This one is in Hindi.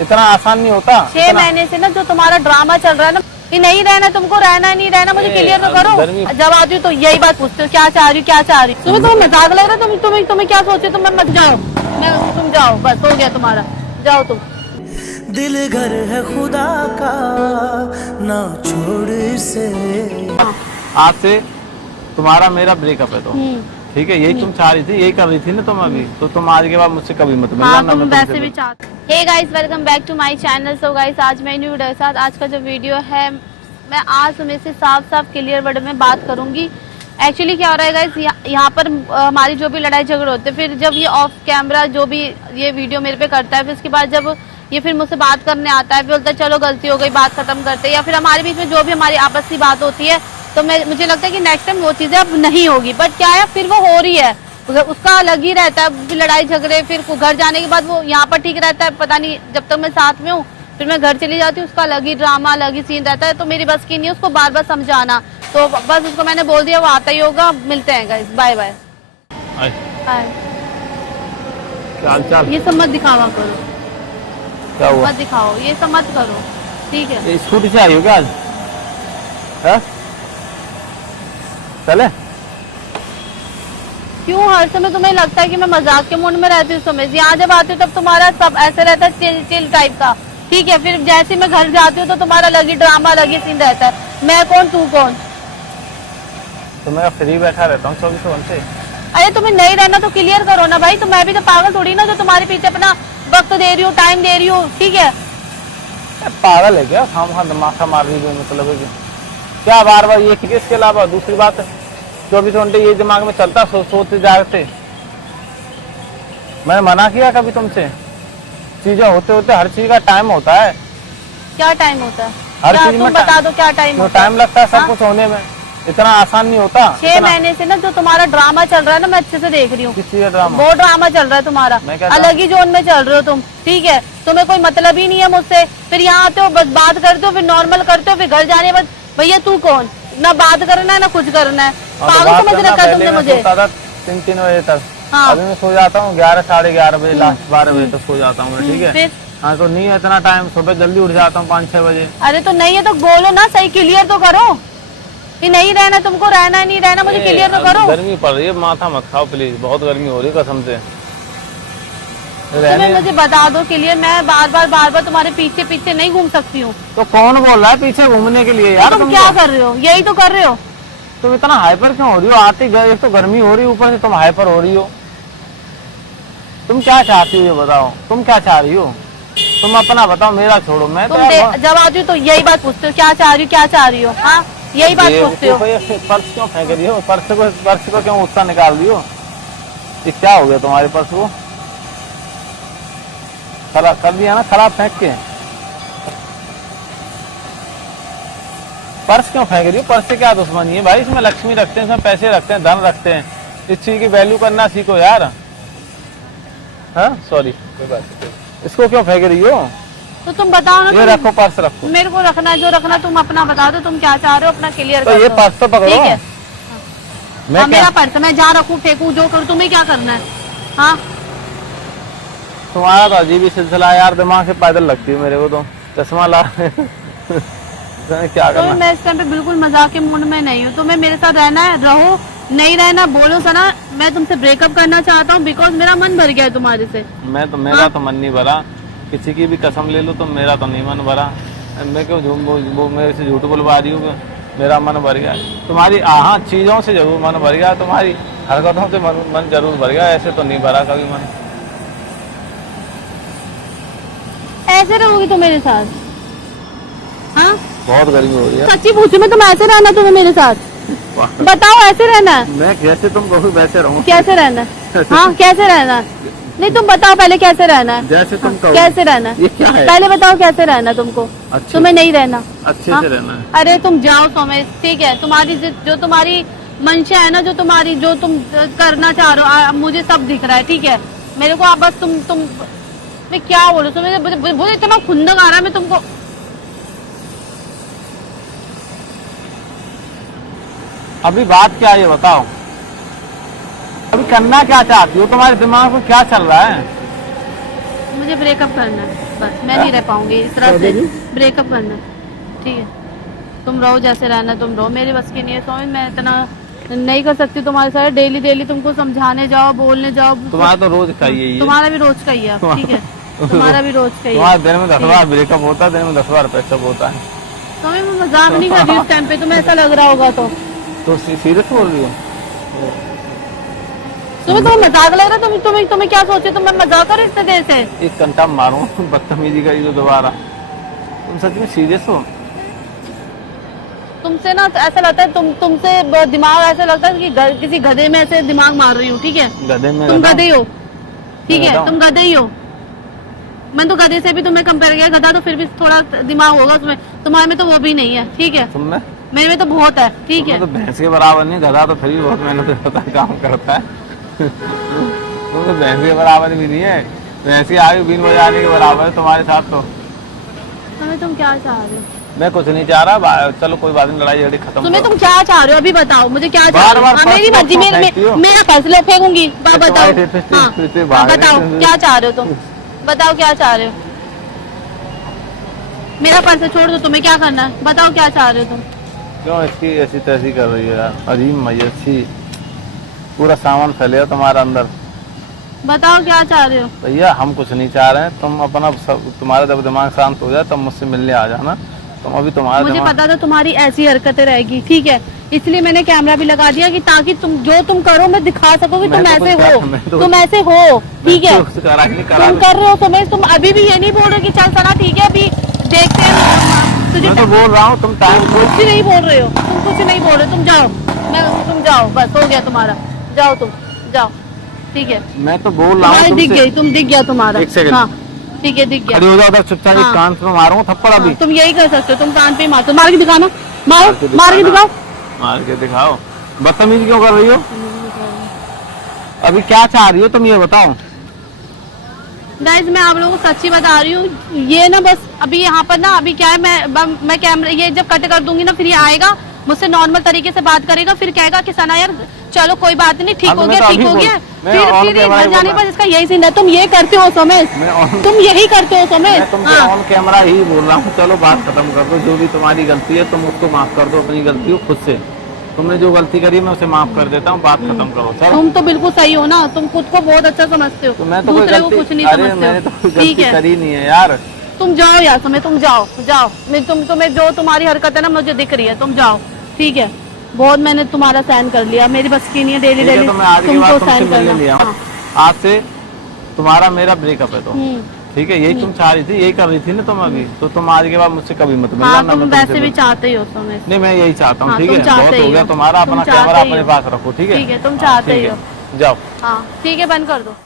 इतना आसान नहीं होता। 6 महीने से ना जो तुम्हारा ड्रामा चल रहा है ना कि नहीं रहना तुमको, रहना नहीं रहना, मुझे क्लियर तो करो। जब आती हूँ तो यही बात पूछते हो, क्या चाह रही हो क्या चाह रही हो। तुम्हें मजाक लग रहा है, तुम्हें क्या सोचे, तुम मत जाओ, तुम जाओ, बस हो गया तुम्हारा, जाओ तुम। दिल घर है खुदा का, ना छोड़ इसे। आज से तुम्हारा मेरा ब्रेकअप है तो ठीक है, यही तुम चाह रही थी, यही कर रही थी ना तुम अभी, तो तुम आज के बाद मुझसे कभी मत मिलना। हाँ, तुम वैसे भी चाहते। Hey guys, welcome back to my channel. So guys, आज मैं न्यू वीडियो के साथ, आज का जो वीडियो है मैं आज तुम्हें से साफ क्लियर वर्ड में बात करूंगी। एक्चुअली क्या हो रहा है गाइस, यहाँ पर हमारी जो भी लड़ाई झगड़े होते हैं, फिर जब ये ऑफ कैमरा जो भी ये वीडियो मेरे पे करता है, फिर उसके बाद जब ये फिर मुझसे बात करने आता है, फिर बोलता है चलो गलती हो गई, बात खत्म करते हैं, या फिर हमारे बीच में जो भी हमारी आपस की बात होती है, तो मुझे लगता है कि नेक्स्ट टाइम वो चीजें अब नहीं होगी। बट क्या है, फिर वो हो रही है, उसका अलग ही रहता है, लड़ाई झगड़े, फिर घर जाने के बाद वो यहाँ पर ठीक रहता है, पता नहीं जब तक मैं साथ में हूँ, फिर मैं घर चली जाती हूँ, उसका अलग ही ड्रामा, अलग ही सीन रहता है। तो मेरी बस की नहीं है उसको बार बार समझाना, तो बस उसको मैंने बोल दिया, वो आता ही होगा। मिलते हैं गाइस, बाय बाय। ये सब मत दिखावा करो, क्या हुआ? मत दिखाओ, ये सब मत करो, ठीक है। स्कूटी से आई हो क्या आज? चले? क्यों हर समय तुम्हें लगता है कि मैं मजाक के मूड में रहती हूँ? समय यहाँ जब आती हूँ तब तुम्हारा सब ऐसे रहता है, चिल टाइप का, ठीक है। फिर जैसे मैं घर जाती हूँ तो तुम्हारा अलग ही ड्रामा, अलग ही सीन रहता है। मैं कौन, तू कौन? तो मैं फ्री बैठा रहता हूँ 24 घंटे। अरे तुम्हें नहीं रहना तो क्लियर करो ना भाई, तो मैं भी तो पागल थोड़ी ना जो तुम्हारे पीछे अपना वक्त दे रही हूँ, टाइम दे रही हूँ, ठीक है। पागल है क्या? खामखा दिमाग मार रही है, मतलब है क्या बार बार ये? इसके अलावा दूसरी बात 24 घंटे ये दिमाग में चलता, सोचते जागते। मैंने मना किया कभी तुमसे? चीजें होते होते हर चीज का टाइम होता है। क्या टाइम होता है? हर चीज में बता दो क्या टाइम होता है? टाइम लगता है सब कुछ होने में, इतना आसान नहीं होता। 6 महीने से ना जो तुम्हारा ड्रामा चल रहा है ना, मैं अच्छे से देख रही हूँ। किस चीज का ड्रामा? वो ड्रामा चल रहा है तुम्हारा, अलग ही जोन में चल रहे हो तुम, ठीक है। तुम्हें कोई मतलब ही नहीं है मुझसे, फिर यहाँ आते हो बस बात करते हो, फिर नॉर्मल करते हो, फिर घर जाने बाद भैया तू कौन, ना बात करना है ना कुछ करना है। पागल समझ रखा है तुमने मुझे। 3 बजे तक, हाँ। अभी मैं सो जाता हूँ 11 साढ़े 11 बजे, लास्ट 12 बजे तक सो जाता हूँ, ठीक है। हाँ, तो नहीं है इतना टाइम, सुबह जल्दी उठ जाता हूँ 5-6 बजे। अरे तो नहीं है तो बोलो ना, सही क्लियर तो करो कि नहीं रहना तुमको, रहना नहीं रहना, मुझे क्लियर तो करो। गर्मी पड़ रही है, माथा मत खाओ प्लीज, बहुत गर्मी हो रही है कसम से। तुम्हें मुझे बता दो क्लियर, मैं बार बार तुम्हारे पीछे नहीं घूम सकती हूँ। तो कौन बोल रहा है पीछे घूमने के लिए यार? तुम क्या कर रहे हो? यही तो कर रहे हो। तुम इतना हाइपर क्यों हो रही हो? आते गए एक तो गर्मी हो रही है, ऊपर से तुम हाइपर हो रही हो। तुम क्या चाहती हो ये बताओ, तुम क्या चाह रही हो? तुम अपना बताओ, मेरा छोड़ो। मैं तो जब आती हूँ तो यही बात पूछते हो, क्या चाह रही हो क्या चाह रही हो? हाँ, यही बात पूछते हो। पर्स क्यों फेंक रही हो? पर्स को क्यों उत्साह निकाल रही हो? ये क्या हो गया तुम्हारे पर्स को? खराब कर दिया ना, खराब फेंक के। पर्स क्यों फेंक रही हो? पर्स से क्या दुश्मनी है भाई? इसमें लक्ष्मी रखते हैं, इसमें पैसे रखते हैं, धन रखते हैं। इस चीज की वैल्यू करना सीखो यार। हाँ सॉरी, कोई बात नहीं। इसको क्यों फेंक रही हो? तो तुम बताओ ना। ये रखो, पर्स रखो। मेरे को रखना है, जो रखना तुम अपना बता दो, तुम क्या चाह रहे हो अपना क्लियर तो ये पर्स तो पकड़ो। मैं मेरा पर्स मैं जहाँ रखूँ फेंकू जो करूँ, तुम्हें क्या करना है? हाँ, तुम्हारा तो अजीब ही सिलसिला यार, दिमाग से पैदल लगती है मेरे को तो। चश्मा ला क्या करना? तो मैं इस टाइम पे बिल्कुल मजाक के मूड में नहीं हूँ। तुम्हें मेरे साथ रहना है रहो, नहीं रहना बोलो सना। मैं तुमसे ब्रेकअप करना चाहता हूँ, बिकॉज मेरा मन भर गया है तुम्हारे से। मेरा तो मन नहीं भरा, किसी की भी कसम ले लो तो मेरा तो नहीं मन भरा। मैं क्यों मेरे से झूठ बुलवा रही हूँ? मेरा मन भर गया तुम्हारी हाँ चीजों से जरूर मन भर गया, तुम्हारी हरकतों से मन जरूर भर गया, ऐसे तो नहीं भरा कभी मन। ऐसे रहोगी तुम मेरे साथ? हाँ, बहुत गर्मी हो रही है। सच्ची पूछू मैं, तुम ऐसे रहना तुम्हें मेरे साथ? बताओ, ऐसे रहना है? मैं जैसे तुम कहो वैसे रहूं। कैसे रहना है? हाँ, कैसे रहना? नहीं तुम बताओ पहले कैसे रहना है? जैसे तुम कहो। कैसे रहना? ये क्या है? पहले बताओ कैसे रहना तुमको? तुम्हें नहीं रहना? अच्छे से रहना है। अरे तुम जाओ सोमेश, ठीक है। तुम्हारी जो तुम्हारी मंशा है ना, जो तुम करना चाह रहे हो, मुझे सब दिख रहा है, ठीक है। मेरे को आप बस तुम मैं क्या बोलूं तुम्हें, मुझे इतना खुंदक आ रहा है। मैं तुमको अभी बात क्या है ये बताओ? अभी करना क्या चाहती हो? तुम्हारे दिमाग में क्या चल रहा है? मुझे ब्रेकअप करना है। बस मैं नहीं रह पाऊंगी इस तरह से, ब्रेकअप करना, ठीक है? तुम रहो जैसे रहना तुम रहो, मेरे बस की नहीं है स्वामी, मैं इतना नहीं कर सकती तुम्हारे साथ डेली डेली तुमको समझाने जाओ, बोलने जाओ। तुम्हारा तो रोज का ही है ये। तुम्हारा भी रोज का ही है, ठीक है? तुम्हारा भी रोज का ही है। तुम्हारा दिन में 10 बार ब्रेकअप होता है, दिन में 10 बार पैचअप होता है। स्वामी मैं मजाक नहीं कर रही, उस टाइम पे तुम्हें ऐसा लग रहा होगा तो सीरियस बोल रही हो? तुम्हें मजाक लग रहा है? तुम्हें क्या सोचे तुम, मैं मजाक कर इस तरह से? एक घंटा मारूं बदतमीजी करी जो दोबारा, तुम सच में सीरियस हो? तुमसे ना ऐसा लगता है तुमसे दिमाग ऐसा लगता है कि किसी गधे में ऐसे दिमाग मार रही हूँ, ठीक है? गधे में तुम गधे हो, ठीक है? तुम गधे ही हो। मैं तो गधे से भी तुम्हें कंपेयर किया, गधा तो फिर भी थोड़ा दिमाग होगा उसमें, तुम्हारे में तो वो भी नहीं है, ठीक है? तुमने मेरे में तो बहुत है, ठीक है? तो भैंस के बराबर नहीं, गधा तो फिर भी बहुत मेहनत करता है, काम करता है। तुम तो भैंस के बराबर भी नहीं है, भैंस के आगे बीन बजाने के बराबर है तुम्हारे साथ। तो तुम क्या चाह रहे हो? मैं कुछ नहीं चाह रहा, चलो कोई बात नहीं, लड़ाई झगड़ी खत्म तुम्हें करो। तुम क्या चाह रहे हो अभी बताओ मुझे, क्या चाह रहे हो? बार-बार मेरी पर्स मर्जी, फेंकती हो। मेरा पर्स लो फेंकूंगी, बताओ। हाँ, बताओ क्या चाह रहे हो तुम, बताओ क्या चाह रहे हो? मेरा पर्स छोड़ दो, तुम्हें क्या करना है बताओ, क्या चाह रहे हो तुम? क्यों इसकी ऐसी तैसी कर रही है यार? अजीब मैसी, पूरा सामान फैलेगा तुम्हारा अंदर। बताओ क्या चाह रहे हो? भैया हम कुछ नहीं चाह रहे हैं, तुम अपना तुम्हारा जब दिमाग शांत हो जाए तब मुझसे मिलने आ जाना। तुम अभी तुम्हारा मुझे दिमाग... पता था तुम्हारी ऐसी हरकतें रहेगी, ठीक है? इसलिए मैंने कैमरा भी लगा दिया कि ताकि तुम जो तुम करो मैं दिखा सकूं कि तुम ऐसे हो, तुम ऐसे हो, ठीक है? तुम कर रहे हो तो मैं, तुम अभी भी ये नहीं बोल रहे कि चल सना ठीक है अभी देखते हैं तुझे। मैं तो बोल रहा हूँ, तुम टाइम कुछ नहीं बोल रहे हो, तुम कुछ नहीं बोल रहे, तुम जाओ, तुम जाओ, बस हो गया तुम्हारा, जाओ तुम जाओ, ठीक है? मैं तो बोल रहा हूँ, दिख गई, तुम दिख गया तुम्हारा। एक सेकंड, हाँ ठीक है, दिख गया। खड़ी हो जाओ चुपचाप, हाँ। कान पे मारूंगा थप्पड़ अभी। तुम यही कर सकते हो, तुम कान पे मारो, मार के दिखाना, मारो, मार के दिखाओ, मार के दिखाओ। बदतमीजी क्यों कर रही हो? अभी क्या चाह रही हो तुम ये बताओ? गाइस मैं आप लोगों को सच्ची बता रही हूँ, ये ना बस अभी यहाँ पर ना अभी क्या है, मैं कैमरा ये जब कट कर दूंगी ना, फिर ये आएगा मुझसे नॉर्मल तरीके से बात करेगा, फिर कहेगा कि सना यार चलो कोई बात नहीं, ठीक हो गया, ठीक हो गया। फिर घर जाने पर इसका यही सीन है, तुम ये करते हो सोमेश, तुम यही करते हो सोमेश। ऑन कैमरा ही बोल रहा हूँ, चलो बात खत्म कर दो, जो भी तुम्हारी गलती है तुम उसको माफ कर दो, अपनी गलती हो खुद से। तुमने जो गलती करी मैं उसे माफ कर देता हूँ, बात खत्म करो। सर तुम तो बिल्कुल सही हो ना, तुम खुद को बहुत अच्छा समझते हो, तो मैं तो दूसरे को कुछ नहीं समझते, ठीक है? करी नहीं है यार। तुम जाओ यार समय, तुम जाओ जाओ, तुम्हें जो तुम्हारी हरकत है ना मुझे दिख रही है, तुम जाओ, ठीक है? बहुत मैंने तुम्हारा सहन कर लिया, मेरी बस की नहीं है डेली डेली तुमको सहन करना। आज से तुम्हारा मेरा ब्रेकअप है, तो ठीक है? यही तुम चाह रही थी, यही कर रही थी ना तुम अभी, तो तुम आज के बाद मुझसे कभी मत मिलना। हाँ, तुम वैसे भी चाहते ही हो समय। नहीं मैं यही चाहता हूँ, हाँ, ठीक है? बहुत हो गया तुम्हारा, अपना कैमरा अपने पास रखो, ठीक है? ठीक है, तुम चाहते ही हो, जाओ। हाँ ठीक है, बंद कर दो।